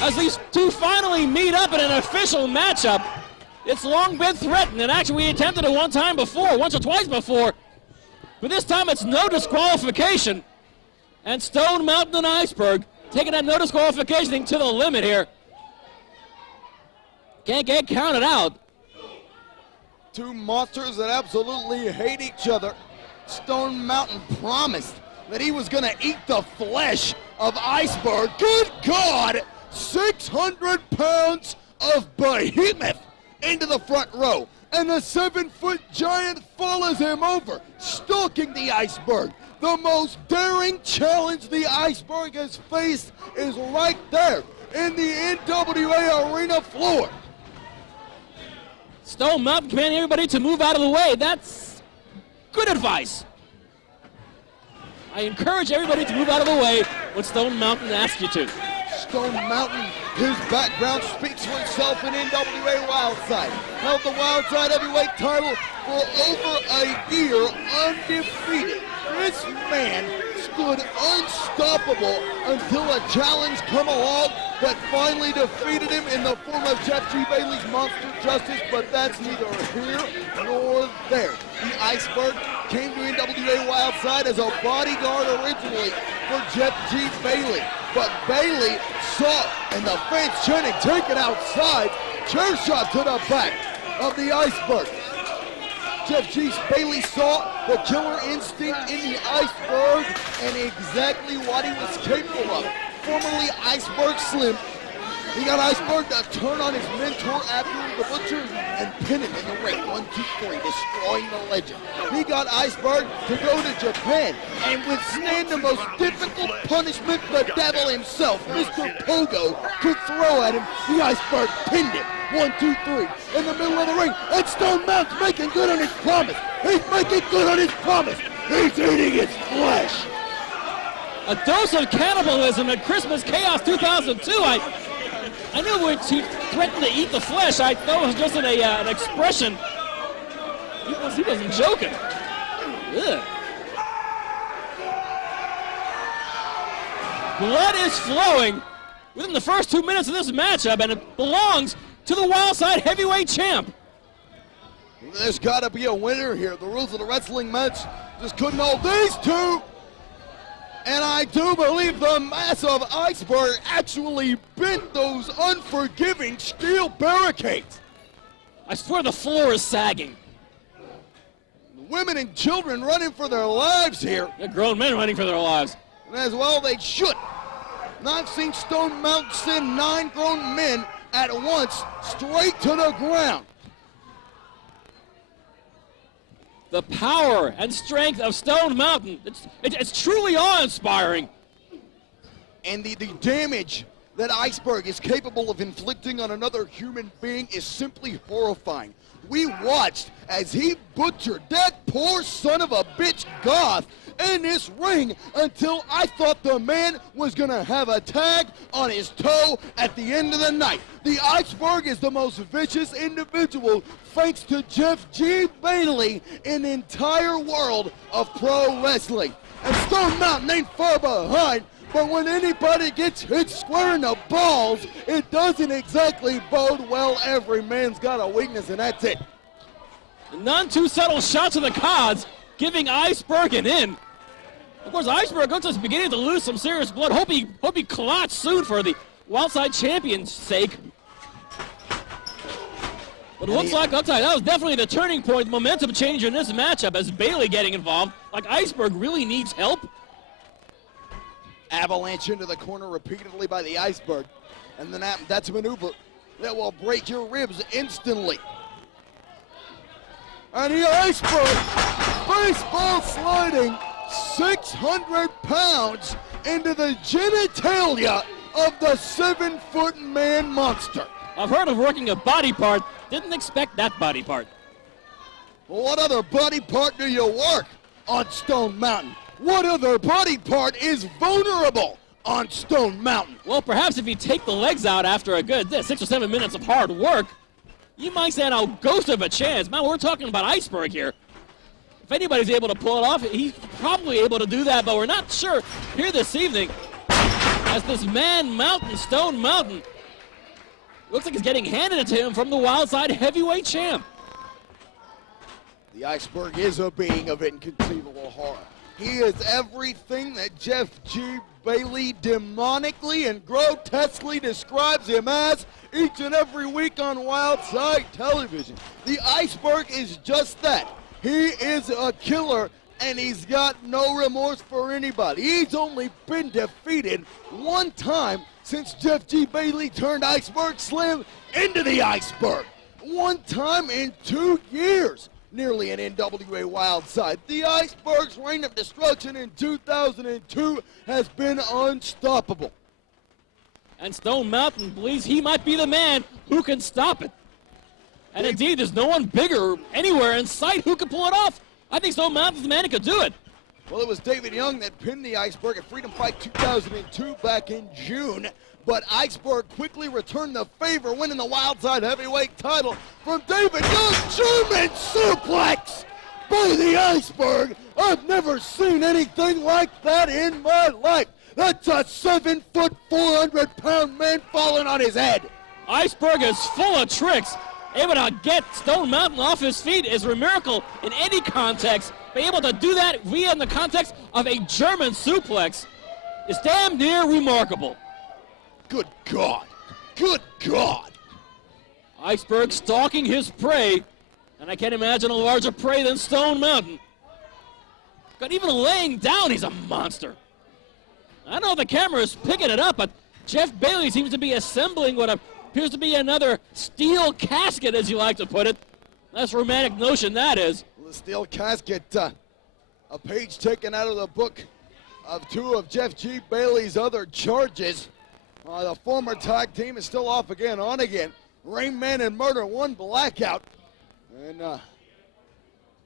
as these two finally meet up in an official matchup. It's long been threatened, and actually we attempted it once or twice before, but this time it's no disqualification. And Stone Mountain and Iceberg taking that no disqualification thing to the limit here. Can't get counted out. Two monsters that absolutely hate each other. Stone Mountain promised that he was going to eat the flesh of Iceberg. Good God! 600 pounds of behemoth into the front row. And the 7-foot giant follows him over, stalking the Iceberg. The most daring challenge the Iceberg has faced is right there in the NWA arena floor. Stone Mountain commanding everybody to move out of the way. That's good advice. I encourage everybody to move out of the way when Stone Mountain asks you to. Stone Mountain, his background speaks for itself in NWA Wildside. Held the Wildside heavyweight title for over a year undefeated. This man stood unstoppable until a challenge come along that finally defeated him in the form of Jeff G. Bailey's Monster Justice, but that's neither here nor there. The Iceberg came to NWA Wildside as a bodyguard originally for Jeff G. Bailey, but Bailey saw, and the fans chanting, "Take it outside," chair shot to the back of the Iceberg. Jeff G. Bailey saw the killer instinct in the Iceberg and exactly what he was capable of. Formerly Iceberg Slim, he got Iceberg to turn on his mentor after the Butcher and pin him in the ring. 1, 2, 3, destroying the legend. He got Iceberg to go to Japan and withstand the most difficult punishment the devil himself, Mr. Pogo, could throw at him. The Iceberg pinned him. 1, 2, 3, in the middle of the ring, and Stone Mountain's making good on his promise. He's making good on his promise. He's eating his flesh. A dose of cannibalism at Christmas Chaos 2002. I knew he threatened to eat the flesh. I thought it was just an expression. He wasn't joking. Ugh. Blood is flowing within the first 2 minutes of this matchup, and it belongs to the Wildside heavyweight champ. There's got to be a winner here. The rules of the wrestling match just couldn't hold these two. And I do believe the massive Iceberg actually bent those unforgiving steel barricades. I swear the floor is sagging. Women and children running for their lives here. They're grown men running for their lives. And as well they should. I've seen Stone Mountain send 9 grown men at once straight to the ground. The power and strength of Stone Mountain, it's truly awe-inspiring. And the damage that Iceberg is capable of inflicting on another human being is simply horrifying. We watched as he butchered that poor son of a bitch Goth in this ring until I thought the man was gonna have a tag on his toe at the end of the night. The Iceberg is the most vicious individual, thanks to Jeff G. Bailey, in the entire world of pro wrestling. And Stone Mountain ain't far behind, but when anybody gets hit square in the balls, it doesn't exactly bode well. Every man's got a weakness, and that's it. None too subtle shots of the cards, giving Iceberg an in. Of course, Iceberg looks like he's beginning to lose some serious blood. Hope he clots soon for the Wildside champion's sake. But it looks like, I'll tell you, that was definitely the turning point, the momentum change in this matchup as Bailey getting involved. Like, Iceberg really needs help. Avalanche into the corner repeatedly by the Iceberg. And then that's a maneuver that will break your ribs instantly. And the Iceberg, baseball sliding 600 pounds into the genitalia of the 7-foot man monster. I've heard of working a body part, didn't expect that body part. Well, what other body part do you work on Stone Mountain? What other body part is vulnerable on Stone Mountain? Well, perhaps if you take the legs out after a good 6 or 7 minutes of hard work, you might stand a ghost of a chance. Man, we're talking about Iceberg here. If anybody's able to pull it off, he's probably able to do that, but we're not sure here this evening. as this man Mountain, Stone Mountain, looks like he's getting handed it to him from the Wildside heavyweight champ. The Iceberg is a being of inconceivable horror. He is everything that Jeff G. Bailey demonically and grotesquely describes him as each and every week on Wildside television. The Iceberg is just that. He is a killer, and he's got no remorse for anybody. He's only been defeated one time since Jeff G. Bailey turned Iceberg Slim into the Iceberg. One time in 2 years. Nearly an NWA Wildside. The Iceberg's reign of destruction in 2002 has been unstoppable. And Stone Mountain believes he might be the man who can stop it. And indeed, there's no one bigger anywhere in sight who can pull it off. I think Stone Mountain's the man who could do it. Well, it was David Young that pinned the Iceberg at Freedom Fight 2002 back in June. But Iceberg quickly returned the favor, winning the Wildside heavyweight title from David Young. German suplex by the Iceberg. I've never seen anything like that in my life. That's a 7-foot, 400-pound man falling on his head. Iceberg is full of tricks. Able to get Stone Mountain off his feet is a miracle in any context. But able to do that via in the context of a German suplex is damn near remarkable. Good God. Good God. Iceberg stalking his prey, and I can't imagine a larger prey than Stone Mountain. But even laying down, he's a monster. I don't know if the camera is picking it up, but Jeff Bailey seems to be assembling what appears to be another steel casket, as you like to put it. That's a romantic notion, that is. The steel casket, a page taken out of the book of two of Jeff G. Bailey's other charges. The former tag team is still off again, on again. Rainman and Murder, one blackout. And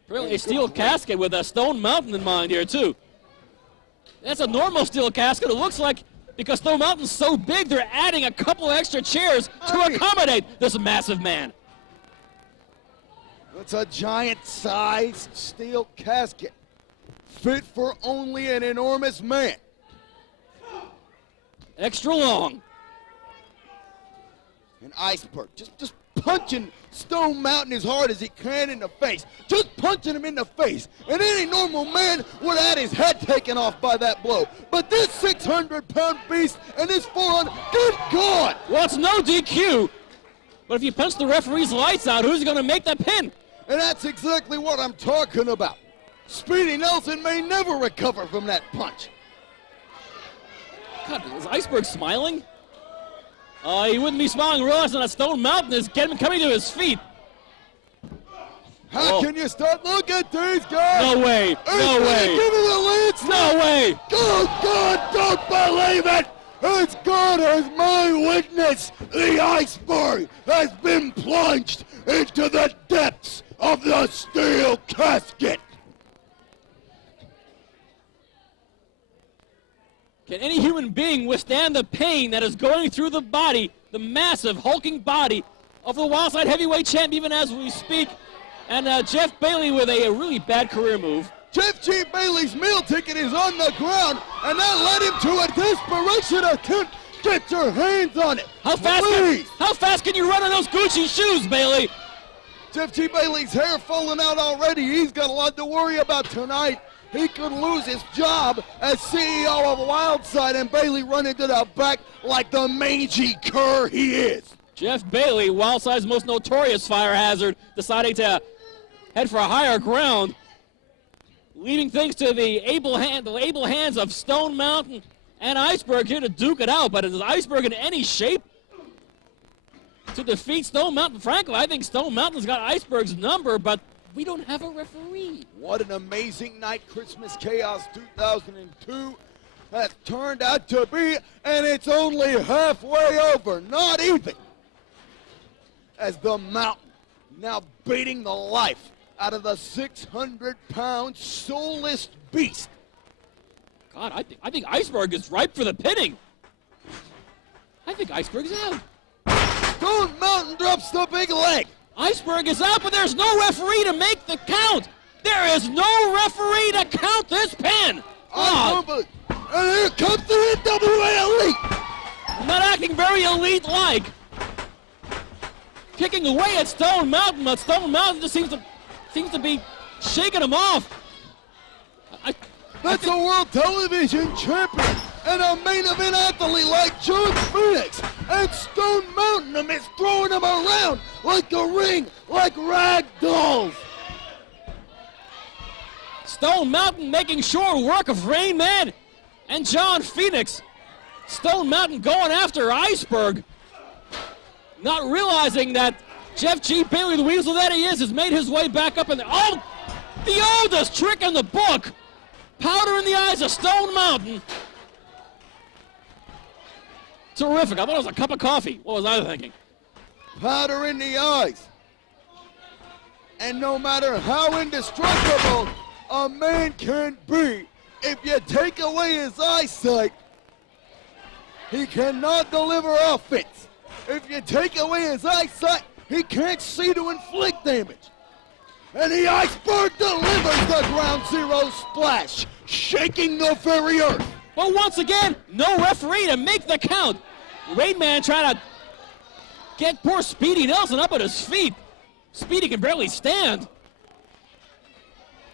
really a steel casket with a Stone Mountain in mind here, too. That's a normal steel casket, it looks like, because Stone Mountain's so big, they're adding a couple extra chairs to accommodate this massive man. It's a giant-sized steel casket, fit for only an enormous man. Extra long. An Iceberg just punching Stone Mountain as hard as he can in the face. Just punching him in the face. And any normal man would have had his head taken off by that blow. But this 600-pound beast and his forearm, good God! Well, it's no DQ. But if you punch the referee's lights out, who's going to make that pin? And that's exactly what I'm talking about. Speedy Nelson may never recover from that punch. God, is Iceberg smiling? He wouldn't be smiling realizing that Stone Mountain is coming to his feet. How can you start? Look at these guys. No way. No way. Give him a lead. No way. Oh, God, don't believe it. As God as my witness, the Iceberg has been plunged into the depths of the steel casket. Can any human being withstand the pain that is going through the body, the massive, hulking body of the Wildside heavyweight champ, even as we speak? And Jeff Bailey with a really bad career move. Jeff G. Bailey's meal ticket is on the ground, and that led him to a desperation attempt. Get your hands on it. How fast can you run in those Gucci shoes, Bailey? Jeff G. Bailey's hair falling out already. He's got a lot to worry about tonight. He could lose his job as CEO of Wildside and Bailey run into the back like the mangy cur he is. Jeff Bailey, Wildside's most notorious fire hazard, deciding to head for a higher ground, leaving things to the able hands of Stone Mountain and Iceberg here to duke it out. But is Iceberg in any shape to defeat Stone Mountain? Frankly, I think Stone Mountain's got Iceberg's number, but we don't have a referee. What an amazing night Christmas Chaos 2002 has turned out to be, and it's only halfway over, not even, as the Mountain now beating the life out of the 600-pound soulless beast. God, I think Iceberg is ripe for the pinning. I think Iceberg's out. Stone Mountain drops the big leg. Iceberg is out, but there's no referee to make the count. There is no referee to count this pin. And here comes the NWA Elite. Not acting very elite-like. Kicking away at Stone Mountain, but Stone Mountain just seems to be shaking him off. That's a world television champion and a main event athlete like John Phoenix. And Stone Mountain is throwing him around like a ring, like rag dolls. Stone Mountain making short work of Rainman and John Phoenix. Stone Mountain going after Iceberg, not realizing that Jeff G. Bailey, the weasel that he is, has made his way back up in the... Oh! The oldest trick in the book! Powder in the eyes of Stone Mountain. Terrific. I thought it was a cup of coffee. What was I thinking? Powder in the eyes. And no matter how indestructible a man can be, if you take away his eyesight, he cannot deliver offense. If you take away his eyesight, he can't see to inflict damage. And the Iceberg delivers the ground zero splash, shaking the very earth. But once again, no referee to make the count. Rainman trying to get poor Speedy Nelson up at his feet. Speedy can barely stand. Of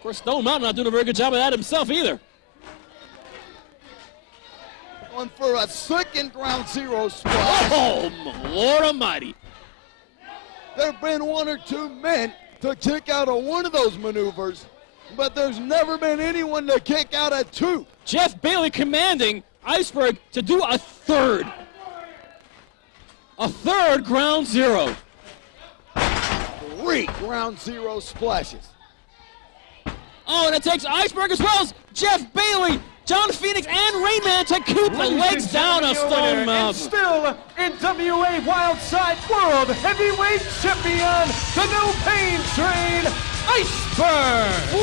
course, Stone Mountain not doing a very good job of that himself either. Going for a second ground zero splash. Oh, Lord almighty. There have been one or two men to kick out of one of those maneuvers, but there's never been anyone to kick out of two. Jeff Bailey commanding Iceberg to do a third. A third ground zero. 3 ground zero splashes. Oh, and it takes Iceberg as well as Jeff Bailey, John Phoenix, and Rainman to keep the legs down of Stone Mountain. And still NWA Wildside World Heavyweight Champion, the No Pain Train, Iceberg.